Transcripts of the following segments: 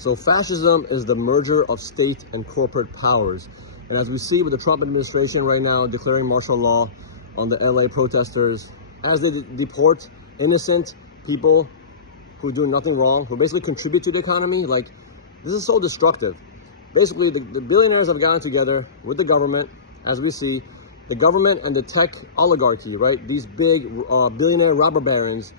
So fascism is the merger of state and corporate powers. And as we see with the Trump administration right now declaring martial law on the LA protesters, as they deport innocent people who do nothing wrong, who basically contribute to the economy, like, this is so destructive. Basically, the billionaires have gotten together with the government, as we see, the government and the tech oligarchy, right? These big billionaire robber barons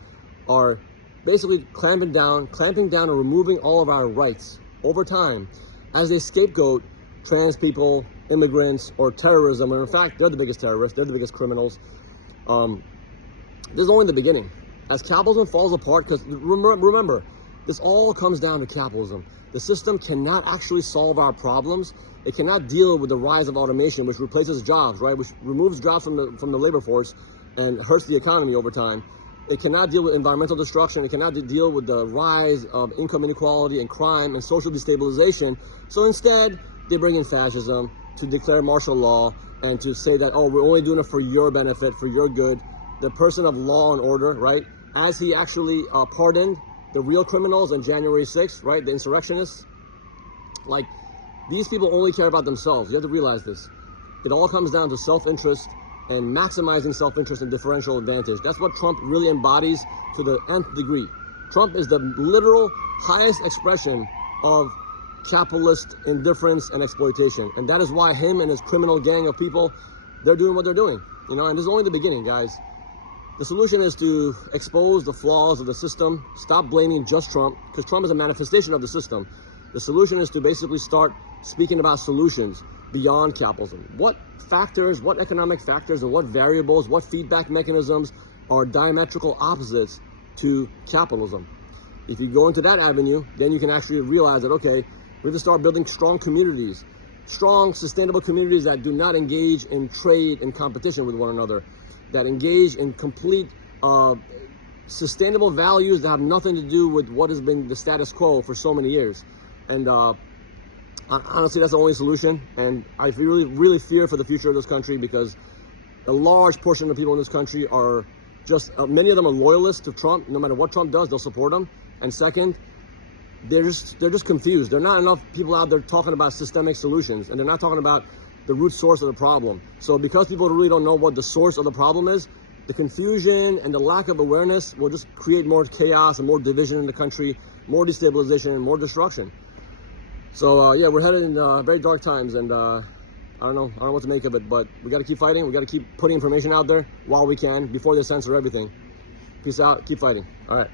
are basically clamping down and removing all of our rights over time as they scapegoat trans people, immigrants, or terrorism, when in fact, they're the biggest terrorists, they're the biggest criminals. This is only the beginning. As capitalism falls apart, because remember, this all comes down to capitalism. The system cannot actually solve our problems. It cannot deal with the rise of automation, which replaces jobs, right? Which removes jobs from the labor force and hurts the economy over time. It cannot deal with environmental destruction. It cannot deal with the rise of income inequality and crime and social destabilization. So instead, they bring in fascism to declare martial law and to say that, oh, we're only doing it for your benefit, for your good. The person of law and order, right? As he actually pardoned the real criminals on January 6th, right? The insurrectionists. Like, these people only care about themselves. You have to realize this. It all comes down to self-interest and maximizing self-interest and differential advantage. That's what Trump really embodies to the nth degree. Trump is the literal highest expression of capitalist indifference and exploitation. And that is why him and his criminal gang of people, they're doing what they're doing. You know, and this is only the beginning, guys. The solution is to expose the flaws of the system, stop blaming just Trump, because Trump is a manifestation of the system. The solution is to basically start speaking about solutions beyond capitalism. What factors, what economic factors, and what variables, what feedback mechanisms are diametrical opposites to capitalism? If you go into that avenue, then you can actually realize that, okay, we have to start building strong communities, strong, sustainable communities that do not engage in trade and competition with one another, that engage in complete sustainable values that have nothing to do with what has been the status quo for so many years. And honestly, that's the only solution. And I really, really fear for the future of this country, because a large portion of the people in this country are just, many of them are loyalists to Trump. No matter what Trump does, they'll support him. And second, they're just confused. There are not enough people out there talking about systemic solutions, and they're not talking about the root source of the problem. So because people really don't know what the source of the problem is, the confusion and the lack of awareness will just create more chaos and more division in the country, more destabilization and more destruction. So yeah, we're headed in very dark times, and I don't know what to make of it, but we got to keep fighting. We got to keep putting information out there while we can, before they censor everything. Peace out, keep fighting. All right.